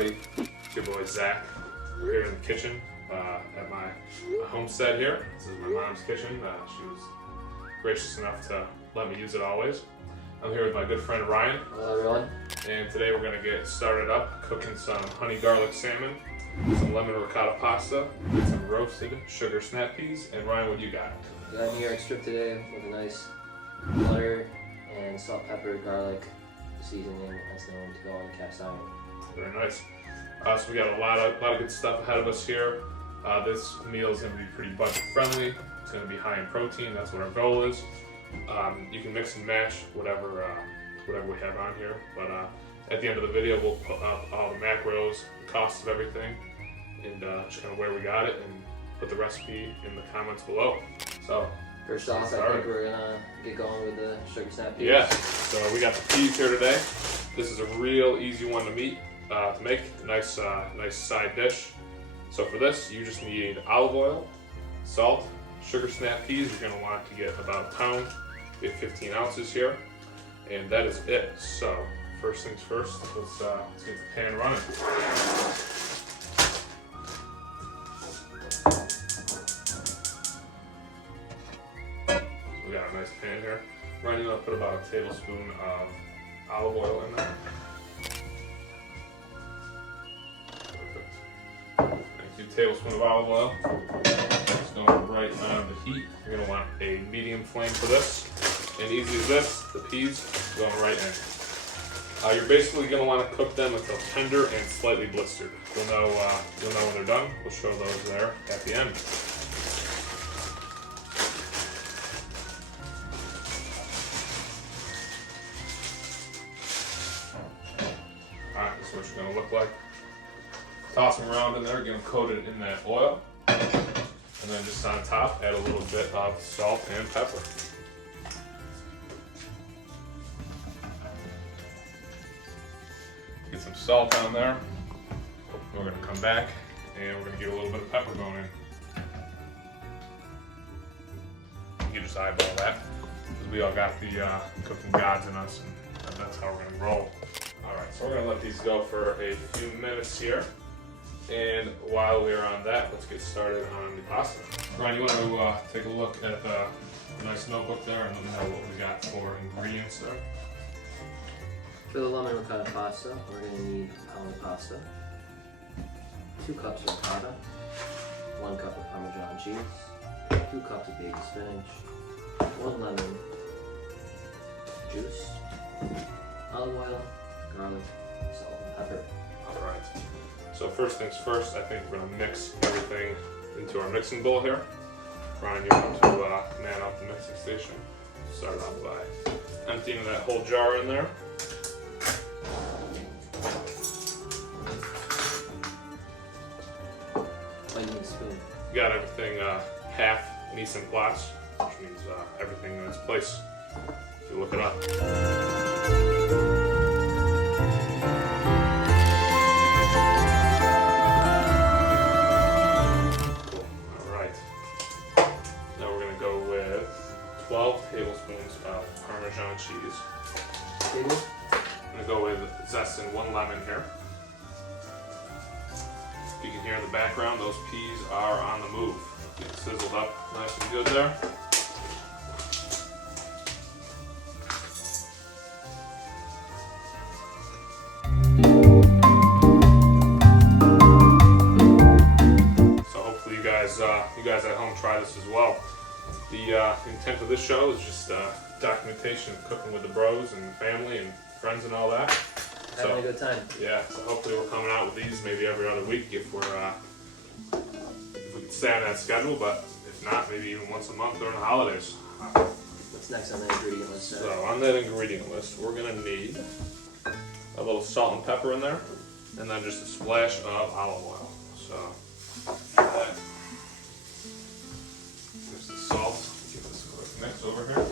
everybody? It's your boy Zach. We're here in the kitchen at my homestead here. This is my mom's kitchen. She was gracious enough to let me use it always. I'm here with my good friend Ryan. Hello everyone. And today we're going to get started up cooking some honey garlic salmon, some lemon ricotta pasta, and some roasted sugar snap peas. And Ryan, what you got? Got a New York strip today with a nice butter and salt, pepper, garlic seasoning as known to go on the cast iron. Very nice. So we got a lot of good stuff ahead of us here. This meal is going to be pretty budget friendly. It's going to be high in protein. That's what our goal is. You can mix and match whatever we have on here. But at the end of the video, we'll put up all the macros, the costs of everything, and just kind of where we got it, and put the recipe in the comments below. So first off, I think we're gonna get going with the sugar snap peas. Yeah. So we got the peas here today. This is a real easy one to make. Nice side dish. So for this, you just need olive oil, salt, sugar snap peas. You're gonna want to get about a pound. We have 15 ounces here, and that is it. So first things first, let's get the pan running. We got a nice pan here. Ryan, you want to put about a tablespoon of olive oil in there. Perfect. A tablespoon of olive oil. It's going right on the heat. You're going to want a medium flame for this. And easy as this, the peas going right in. You're basically going to want to cook them until tender and slightly blistered. You'll know when they're done. We'll show those there at the end. Alright, this is what you're going to look like. Toss them around in there, get them coated in that oil. And then just on top, add a little bit of salt and pepper. Get some salt on there. We're going to come back and we're going to get a little bit of pepper going in. You just eyeball that, because we all got the cooking gods in us, and that's how we're going to roll. Alright, so we're going to let these go for a few minutes here. And while we're on that, let's get started on the pasta. Ryan, you want to take a look at the nice notebook there and let me know what we got for ingredients there? For the lemon ricotta pasta, we're going to need a pound of pasta, 2 cups of ricotta, 1 cup of Parmesan cheese, 2 cups of baby spinach, 1 lemon juice, olive oil, garlic, salt, and pepper. Alright. So first things first, I think we're going to mix everything into our mixing bowl here. Ryan, you want to man up the mixing station. Start off by emptying that whole jar in there. Spoon. You got everything half mise en place, which means everything in its place. If you look it up. Cool. All right. Now we're gonna go with 12 tablespoons of Parmesan cheese. Table. I'm gonna go with zesting 1 lemon here. You can hear in the background, those peas are on the move. Getting sizzled up nice and good there. So hopefully you guys at home try this as well. The intent of this show is just documentation of cooking with the bros and family and friends and all that. Having a good time. Yeah, so hopefully we're coming out with these maybe every other week if we can stay on that schedule, but if not, maybe even once a month during the holidays. What's next on the ingredient list? So on that ingredient list, we're gonna need a little salt and pepper in there, and then just a splash of olive oil. So there's the salt. Give this a quick mix over here.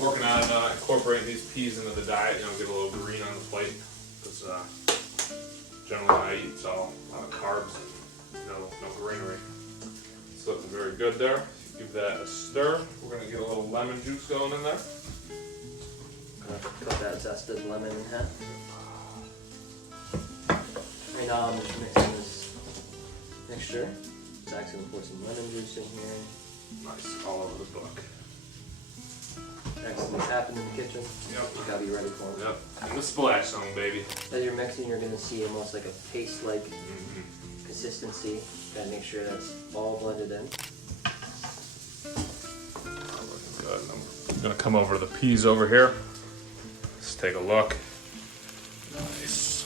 Working on incorporating these peas into the diet, get a little green on the plate, because generally when I eat, it's all a lot of carbs, no greenery. It's looking very good there. Give that a stir. We're going to get a little lemon juice going in there. Cut that zested lemon in half. Right now I'm just mixing this mixture. Zak's gonna pour some lemon juice in here. Nice, all over the book. Accidents happen in the kitchen. Yep. You gotta be ready for them. Yep. And the splash zone, baby. As you're mixing, you're gonna see almost like a paste-like consistency. Gotta make sure that's all blended in. Looking good. I'm gonna come over to the peas over here. Let's take a look. Nice.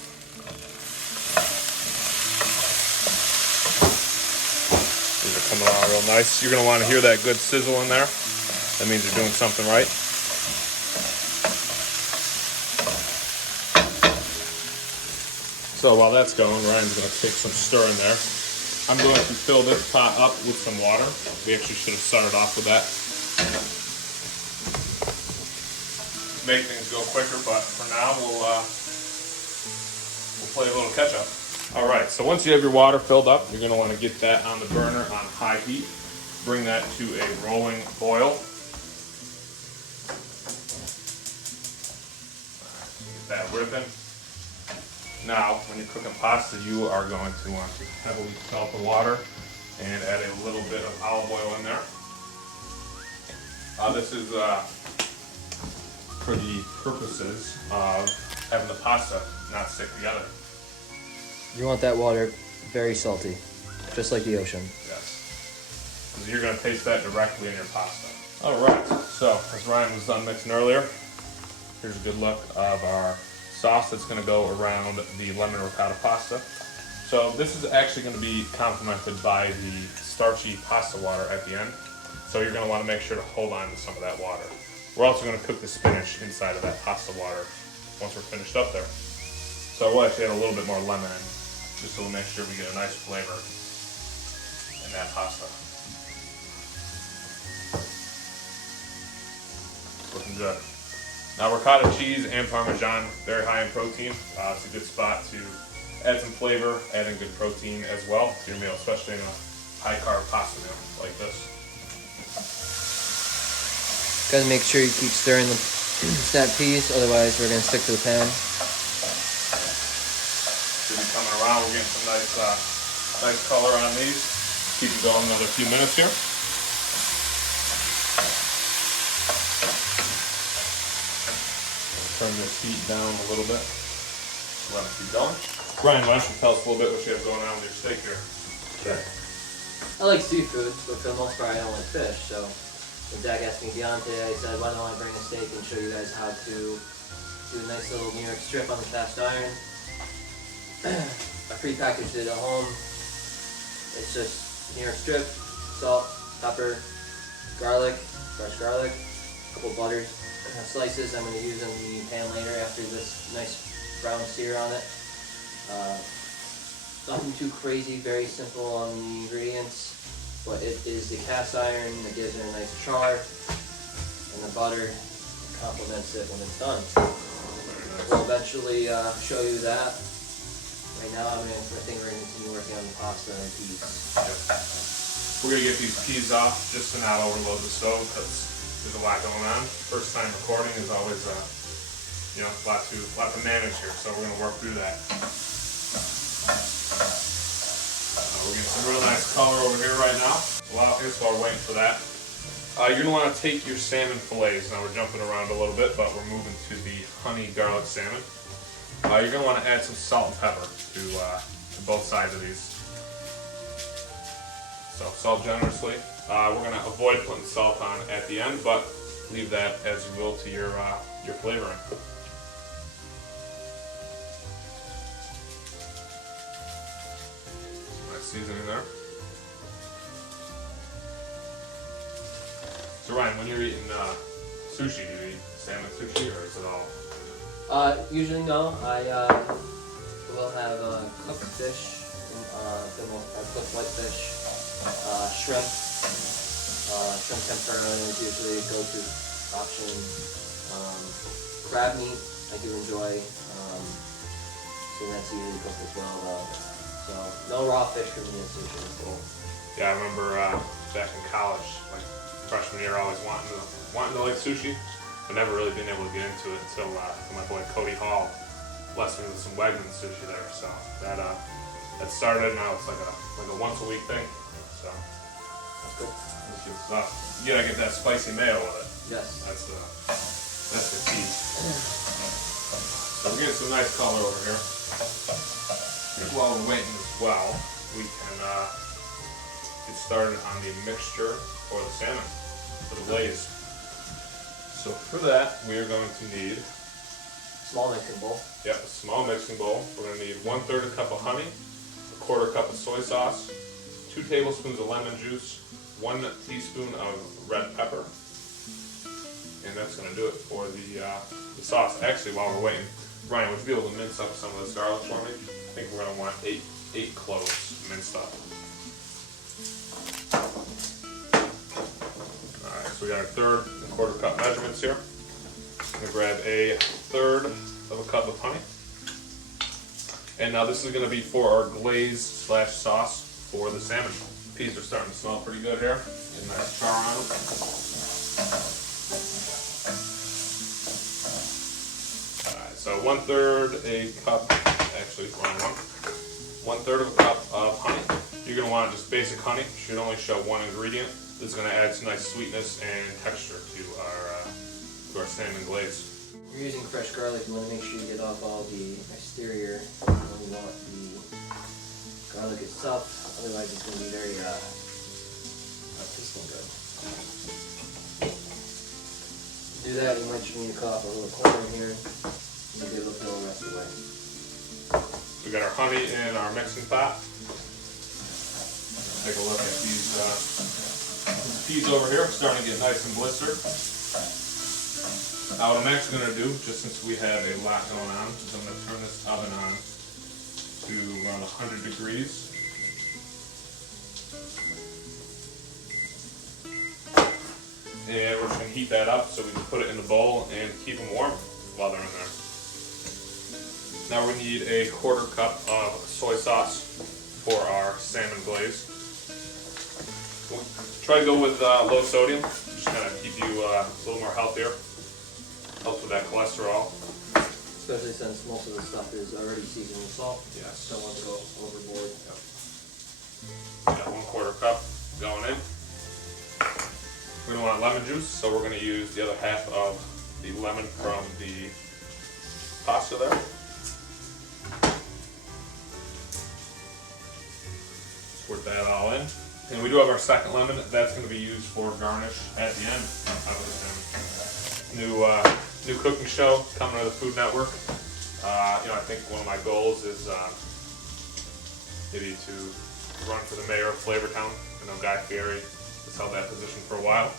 These are coming out real nice. You're gonna want to hear that good sizzle in there. That means you're doing something right. So while that's going, Ryan's gonna take some stir in there. I'm going to fill this pot up with some water. We actually should have started off with that. Make things go quicker, but for now we'll play a little catch up. All right, so once you have your water filled up, you're gonna wanna get that on the burner on high heat. Bring that to a rolling boil. Get that ripping. Now, when you're cooking pasta, you are going to want to heavily salt the water and add a little bit of olive oil in there. This is for the purposes of having the pasta not stick together. You want that water very salty, just like the ocean. Yes. Because you're going to taste that directly in your pasta. All right, so as Ryan was done mixing earlier, here's a good look of our sauce that's going to go around the lemon ricotta pasta. So this is actually going to be complemented by the starchy pasta water at the end. So you're going to want to make sure to hold on to some of that water. We're also going to cook the spinach inside of that pasta water once we're finished up there. So we'll actually add a little bit more lemon in, just to make sure we get a nice flavor in that pasta. Looking good. Now ricotta cheese and Parmesan, very high in protein. It's a good spot to add some flavor, add in good protein as well to your meal, especially in a high carb pasta meal like this. Gotta make sure you keep stirring the snap peas, otherwise we're gonna stick to the pan. Should be coming around. We're getting some nice color on these. Keep it going another few minutes here. Turn this heat down a little bit. Let it keep going. Ryan, why don't you tell us a little bit what you have going on with your steak here? Sure. I like seafood, but for the most part I don't like fish. So when Zak asked me to be on today, I said, why don't I bring a steak and show you guys how to do a nice little New York strip on the cast iron. I pre-packaged it at home. It's just New York strip, salt, pepper, garlic, fresh garlic, a couple butters, slices I'm going to use in the pan later after this nice brown sear on it. Nothing too crazy, very simple on the ingredients, but it is the cast iron that gives it a nice char, and the butter complements it when it's done. We'll eventually show you that. Right now, I think we're going to continue working on the pasta and peas. We're going to get these peas off just to not overload the stove because there's a lot going on. First time recording is always a lot to manage here, so we're going to work through that. We're getting some real nice color over here right now. While we're waiting for that, you're going to want to take your salmon fillets. Now we're jumping around a little bit, but we're moving to the honey garlic salmon. You're going to want to add some salt and pepper to both sides of these. So salt generously. We're going to avoid putting salt on at the end, but leave that as you will to your flavoring. Nice seasoning there. So Ryan, when you're eating sushi, do you eat salmon sushi or is it all? Usually no. I will have cooked fish, cooked whitefish, shrimp. Shrimp tempura is usually a go-to option. Crab meat I do enjoy, so that's usually cooked as well though. So no raw fish for me in sushi. Cool. Yeah, I remember back in college, like freshman year, always wanting to like sushi, but never really been able to get into it until my boy Cody Hall blessed me with some Wegman sushi there. So that started. Now it's like a once a week thing. So That's good. that's good stuff. You gotta get that spicy mayo with it. Yes. That's the key. So we're getting some nice color over here. And while we're waiting as well, we can get started on the mixture for the salmon, for the glaze. So for that, we are going to need Small mixing bowl. a small mixing bowl. We're going to need 1/3 cup of honey, 1/4 cup of soy sauce, 2 tablespoons of lemon juice, 1 teaspoon of red pepper, and that's going to do it for the sauce. Actually, while we're waiting, Ryan, would you be able to mince up some of this garlic for me? I think we're going to want 8 cloves minced up. Alright, so we got our 1/3 and 1/4 cup measurements here. I'm going to grab 1/3 of a cup of honey. And now this is going to be for our glaze/sauce for the salmon. Peas are starting to smell pretty good here. Get a nice char on them. Alright, so 1/3 a cup, actually wrong one. 1/3 of a cup of honey. You're going to want just basic honey. Should only show one ingredient. This is going to add some nice sweetness and texture to our salmon glaze. If you're using fresh garlic, you want to make sure you get off all the exterior. You don't want the garlic itself, otherwise it's going to be very tasting good. Do that, you might just need to cut off a little corner here. You'll be able to throw the rest away. We got our honey in our mixing pot. Take a look at these peas over here, starting to get nice and blistered. Now what I'm actually going to do, just since we have a lot going on, is I'm going to turn this oven on to around 100 degrees. And we're just going to heat that up so we can put it in the bowl and keep them warm while they're in there. Now we need 1/4 cup of soy sauce for our salmon glaze. We'll try to go with low sodium, just kind of keep you a little more healthier. Helps with that cholesterol. Especially since most of the stuff is already seasoned with salt. Yes. Don't want to go overboard. Yep. Got 1/4 cup going in. We're going to want lemon juice, so we're going to use the other half of the lemon from the pasta there. Squirt that all in. And we do have our second lemon. That's going to be used for garnish at the end of the salmon. New cooking show coming to the Food Network. I think one of my goals is maybe to run for the mayor of Flavortown. I know Guy Fieri has held that position for a while,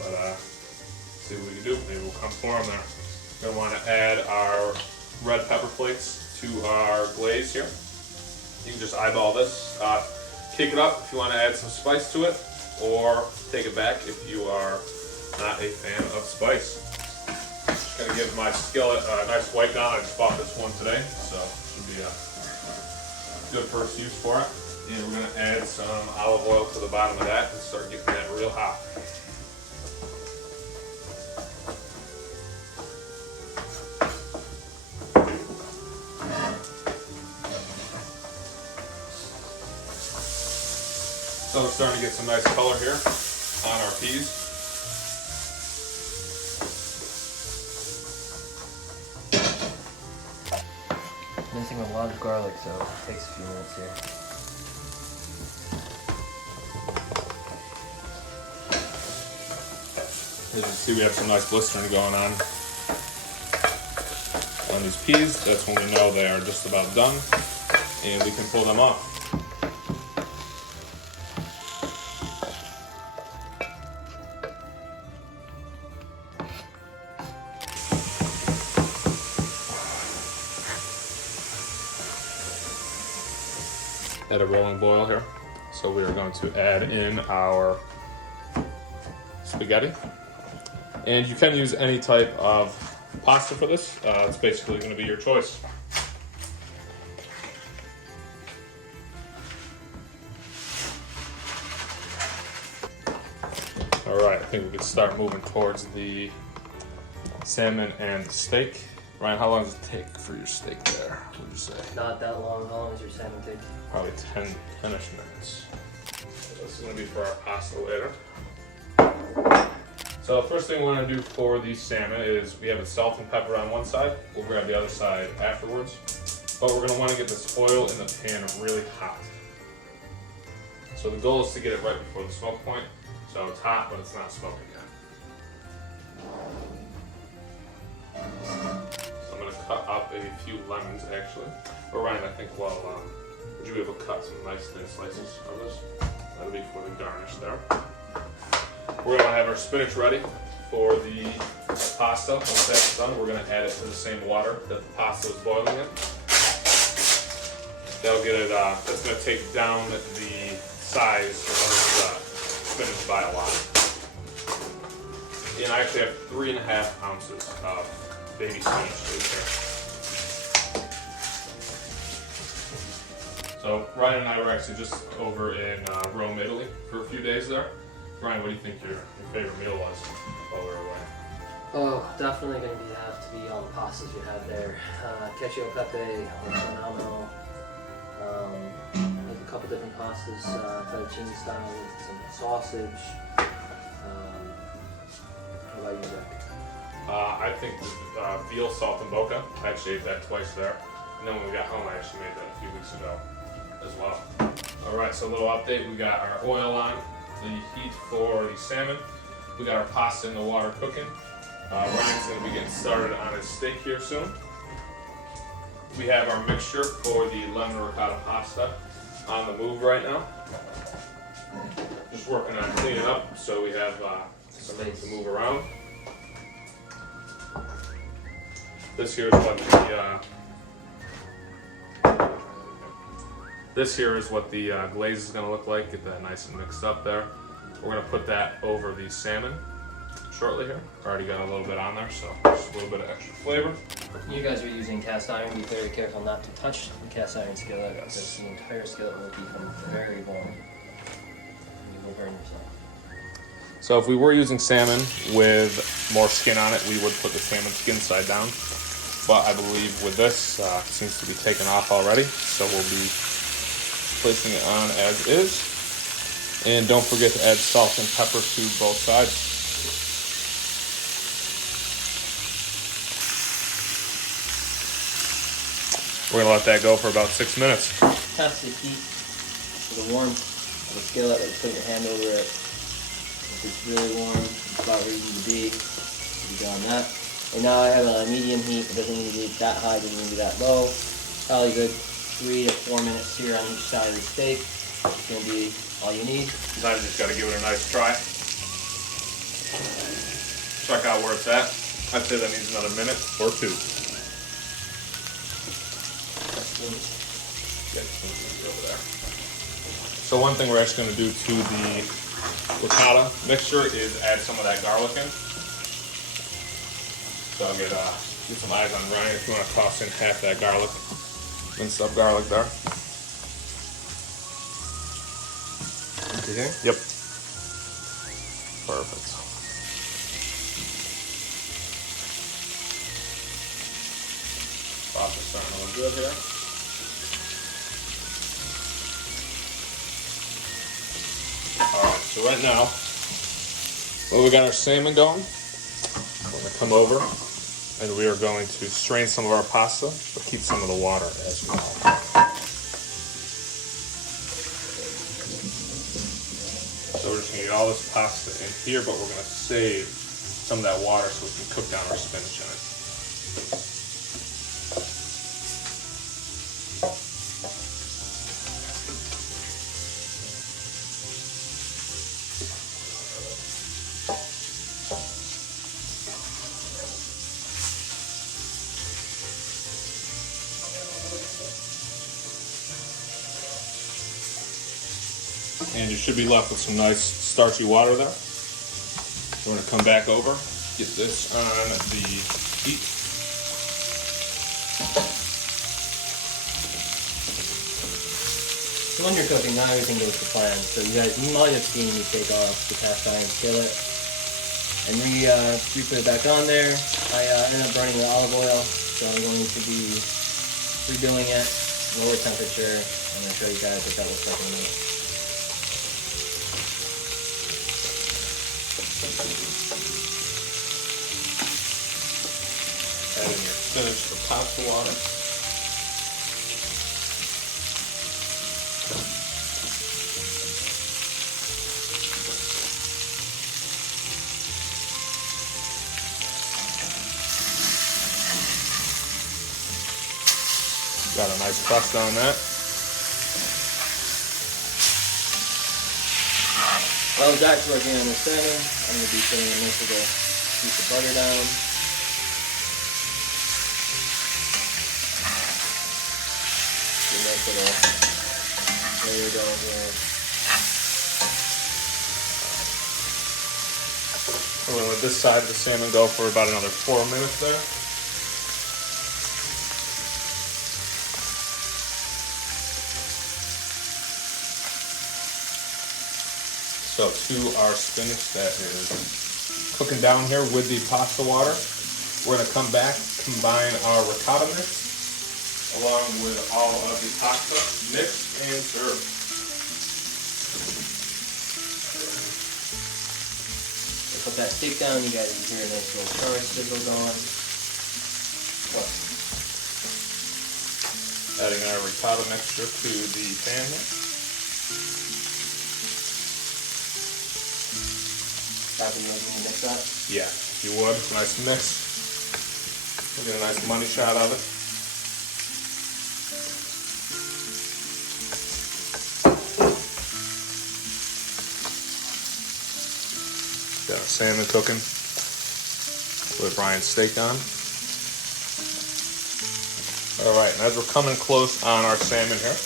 but see what we can do. Maybe we'll come for him there. We're going to want to add our red pepper flakes to our glaze here. You can just eyeball this. Kick it up if you want to add some spice to it, or take it back if you are not a fan of spice. Just gonna give my skillet a nice wipe down. I just bought this one today, so should be a good first use for it. And we're gonna add some olive oil to the bottom of that and start getting that real hot. So we're starting to get some nice color here on our peas. Mincing a lot of garlic, so it takes a few minutes here. As you can see, we have some nice blistering going on these peas. That's when we know they are just about done, and we can pull them off. At a rolling boil here. So we are going to add in our spaghetti. And you can use any type of pasta for this. It's basically going to be your choice. think we could start moving towards the salmon and the steak. Ryan, how long does it take for your steak there, would you say? Not that long. How long does your salmon take? Probably 10-ish minutes. So this is going to be for our pasta later. So the first thing we want to do for the salmon is we have the salt and pepper on one side. We'll grab the other side afterwards. But we're going to want to get this oil in the pan really hot. So the goal is to get it right before the smoke point. So it's hot, but it's not smoking yet. So I'm going to cut up a few lemons actually. But Ryan, I think would you be able to cut some nice thin slices of this? That'll be for the garnish there. We're going to have our spinach ready for the pasta. Once that's done, we're going to add it to the same water that the pasta was boiling in. That'll get it, that's going to take down the size of the spinach by a lot. And I actually have 3.5 ounces of baby spinach leaves here. So Ryan and I were actually just over in Rome, Italy for a few days there. Ryan, what do you think your favorite meal was while we were away? Oh, definitely going to have to be all the pastas we had there. Cacio e pepe was phenomenal. Like a couple different pastas, fettuccine style with some sausage. How about you, Zach? I think the veal salt and bocca. I actually ate that twice there. And then when we got home, I actually made that a few weeks ago as well. Alright, so a little update. We got our oil on, the heat for the salmon. We got our pasta in the water cooking. Ryan's going to be getting started on his steak here soon. We have our mixture for the lemon ricotta pasta on the move right now. Just working on cleaning up so we have something to move around. This here is what the glaze is going to look like. Get that nice and mixed up there. We're going to put that over the salmon shortly here. Already got a little bit on there, so just a little bit of extra flavor. You guys are using cast iron. Be very careful not to touch the cast iron skillet because the entire skillet will become very warm. You will burn yourself. So if we were using salmon with more skin on it, we would put the salmon skin side down. But I believe with this, it seems to be taken off already. So we'll be placing it on as is. And don't forget to add salt and pepper to both sides. We're gonna let that go for about 6 minutes. Test the heat for the warmth of the skillet. Like put your hand over it. If it's really warm, it's about where you need to be. You go on that. And now I have a medium heat. It doesn't need to be that high. It doesn't need to be that low. Probably good 3 to 4 minutes here on each side of the steak. It's gonna be all you need. Sometimes you just gotta give it a nice try. Check out where it's at. I'd say that needs another minute or 2. Over there. So one thing we're actually going to do to the ricotta mixture is add some of that garlic in. So I'll get some eyes on Ryan if you want to toss in half that garlic, minced up garlic there. Into here? Yep. Perfect. Pasta's starting to look good here. Alright, so right now, well, we got our salmon going. We're going to come over and we are going to strain some of our pasta, but keep some of the water as well. So we're just going to get all this pasta in here, but we're going to save some of that water so we can cook down our spinach in it. And you should be left with some nice starchy water there. We're going to come back over, get this on the heat. So when you're cooking, not everything goes to plan. So you guys might have seen me take off the cast iron skillet. And re-put it back on there. I ended up burning the olive oil, so I'm going to be redoing it, lower temperature. I'm going to show you guys what that looks like in a minute. Add in your spinach or pasta water. Got a nice crust on that. While Zach's working on the salmon, I'm going to be putting a nice little piece of butter down. A nice little layer going here. We're going to let this side of the salmon go for about another 4 minutes there. So to our spinach that is cooking down here with the pasta water, we're going to come back, combine our ricotta mix along with all of the pasta, mix and serve. Put that steak down, you guys can hear a nice little char sizzle going. Adding our ricotta mixture to the pan here. Happy when you mix that? Yeah, if you would. Nice mix. We'll get a nice money shot of it. Got our salmon cooking with Ryan's steak on. Alright, and as we're coming close on our salmon here,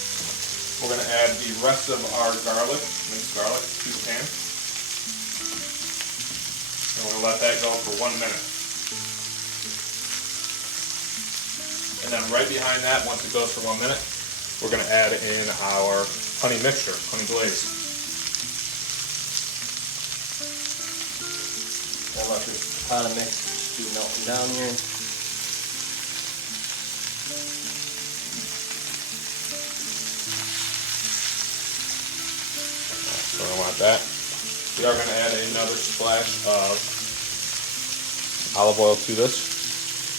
we're going to add the rest of our garlic, minced garlic, to the pan. And we'll let that go for 1 minute. And then right behind that, once it goes for 1 minute, we're going to add in our honey mixture, honey glaze. I'll let this ricotta mix be melting down here. So I don't want that. We are going to add another splash of olive oil to this,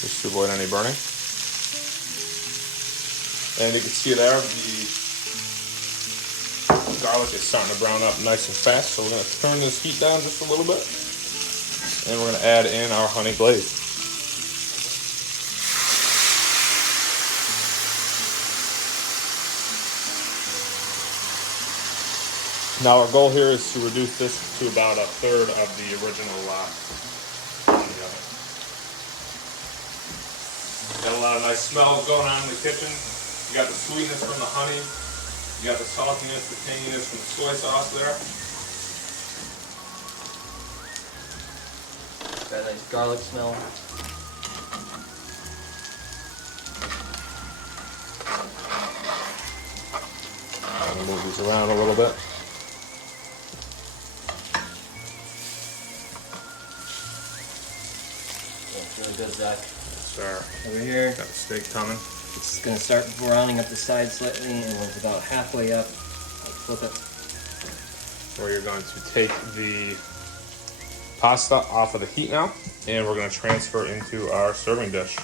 just to avoid any burning. And you can see there, the garlic is starting to brown up nice and fast, so we're going to turn this heat down just a little bit. And we're going to add in our honey glaze. Now our goal here is to reduce this to about 1/3 of the original quantity of it. Got a lot of nice smells going on in the kitchen. You got the sweetness from the honey. You got the saltiness, the tanginess from the soy sauce there. Got a nice garlic smell. I'm going to move these around a little bit. Really good, Zach. Sir. Over here, Got the steak coming. it's going to start browning up the side slightly, and when it's about halfway up, I'll flip it. Where you're going to take the pasta off of the heat now, and we're going to transfer into our serving dish.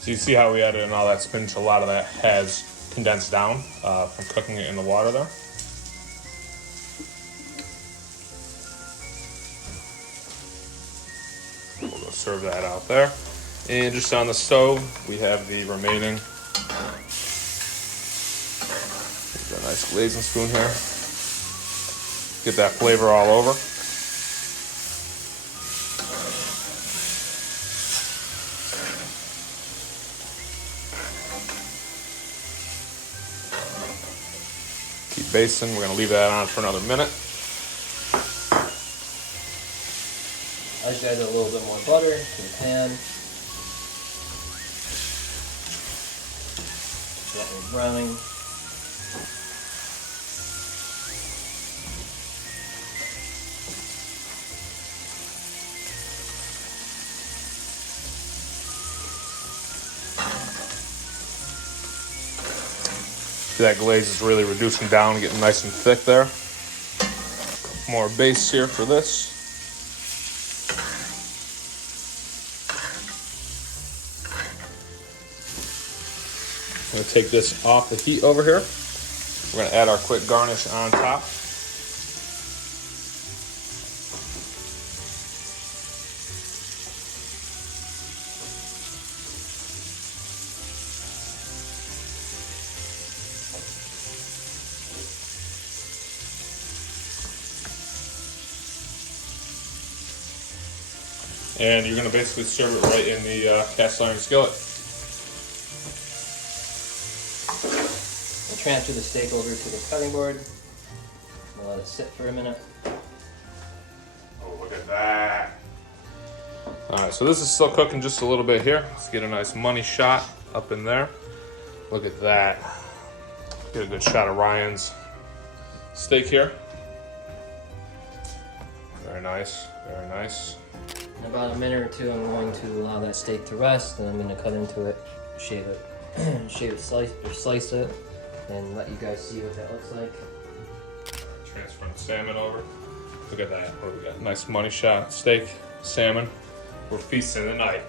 So you see how we added in all that spinach, a lot of that has condensed down from cooking it in the water there. We'll go serve that out there. And just on the stove, we have the remaining. Got a nice glazing spoon here. Get that flavor all over. Keep basting. We're going to leave that on for another minute. I just added a little bit more butter to the pan. That browning. See, that glaze is really reducing down and getting nice and thick there. More base here for this. I'm going to take this off the heat over here. We're going to add our quick garnish on top. And you're going to basically serve it right in the cast iron skillet. I'll transfer the steak over to the cutting board. I'll let it sit for a minute. Oh, look at that. Alright, so this is still cooking just a little bit here. Let's get a nice money shot up in there. Look at that. Get a good shot of Ryan's steak here. Very nice, very nice. In about a minute or two, I'm going to allow that steak to rest, and I'm going to cut into it, shave it, slice it, and let you guys see what that looks like. Transferring salmon over. Look at that. What do we got? Nice money shot steak, salmon. We're feasting tonight.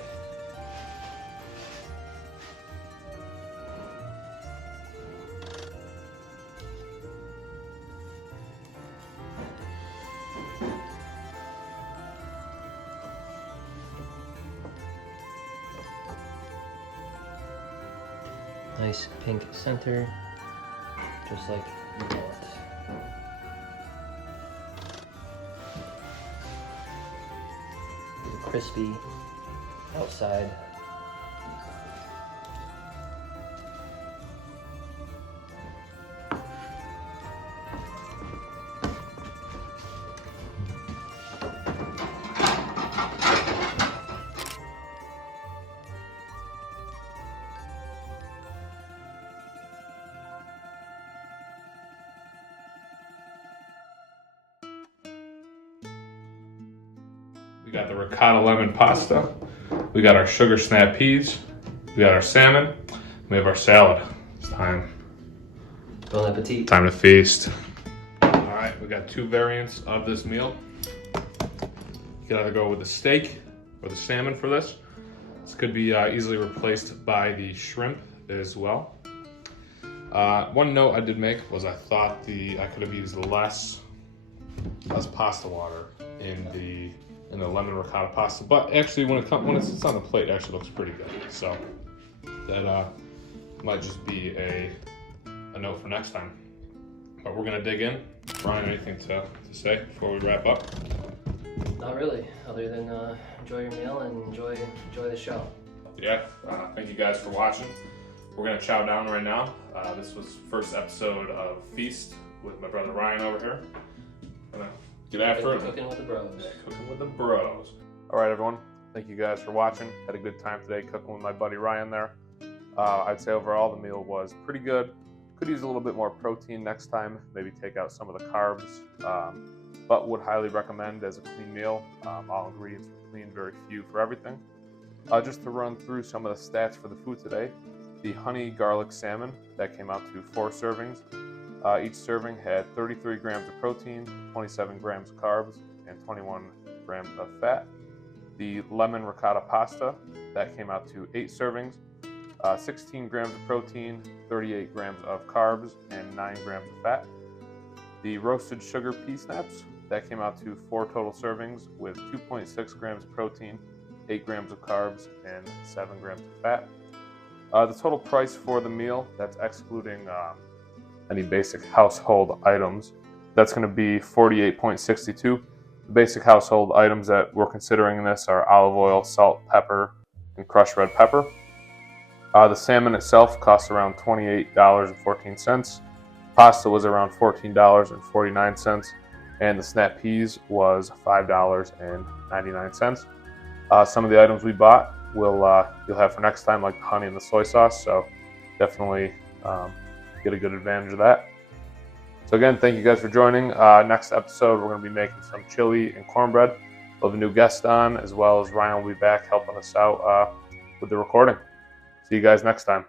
Nice pink center, just like you want. Crispy outside. We got the ricotta lemon pasta. We got our sugar snap peas. We got our salmon. We have our salad. It's time. Bon appetit. Time to feast. All right, we got two variants of this meal. You can either go with the steak or the salmon for this. This could be easily replaced by the shrimp as well. One note I did make was I thought I could have used less pasta water in the lemon ricotta pasta, but actually when it's on the plate, it actually looks pretty good. So that might just be a note for next time. But we're gonna dig in. Ryan, anything to say before we wrap up? Not really, other than enjoy your meal and enjoy the show. Yeah, thank you guys for watching. We're gonna chow down right now. This was first episode of Feast with my brother Ryan over here. Gonna get after it. Cooking with the bros. Yeah, cooking with the bros. All right, everyone. Thank you guys for watching. Had a good time today cooking with my buddy Ryan there. I'd say overall the meal was pretty good. Could use a little bit more protein next time. Maybe take out some of the carbs. But would highly recommend as a clean meal. All ingredients were clean, very few for everything. Just to run through some of the stats for the food today. The honey garlic salmon, that came out to 4 servings. Each serving had 33 grams of protein, 27 grams of carbs, and 21 grams of fat. The lemon ricotta pasta, that came out to 8 servings, 16 grams of protein, 38 grams of carbs, and 9 grams of fat. The roasted sugar pea snaps, that came out to 4 total servings with 2.6 grams of protein, 8 grams of carbs, and 7 grams of fat. The total price for the meal, that's excluding any basic household items, that's going to be $48.62. The basic household items that we're considering in this are olive oil, salt, pepper, and crushed red pepper. The salmon itself costs around $28.14. Pasta was around $14.49, and the snap peas was $5.99. Some of the items we bought you'll have for next time, like the honey and the soy sauce. So definitely get a good advantage of that. So again, thank you guys for joining. Next episode, we're going to be making some chili and cornbread. We'll have a new guest on, as well as Ryan will be back helping us out with the recording. See you guys next time.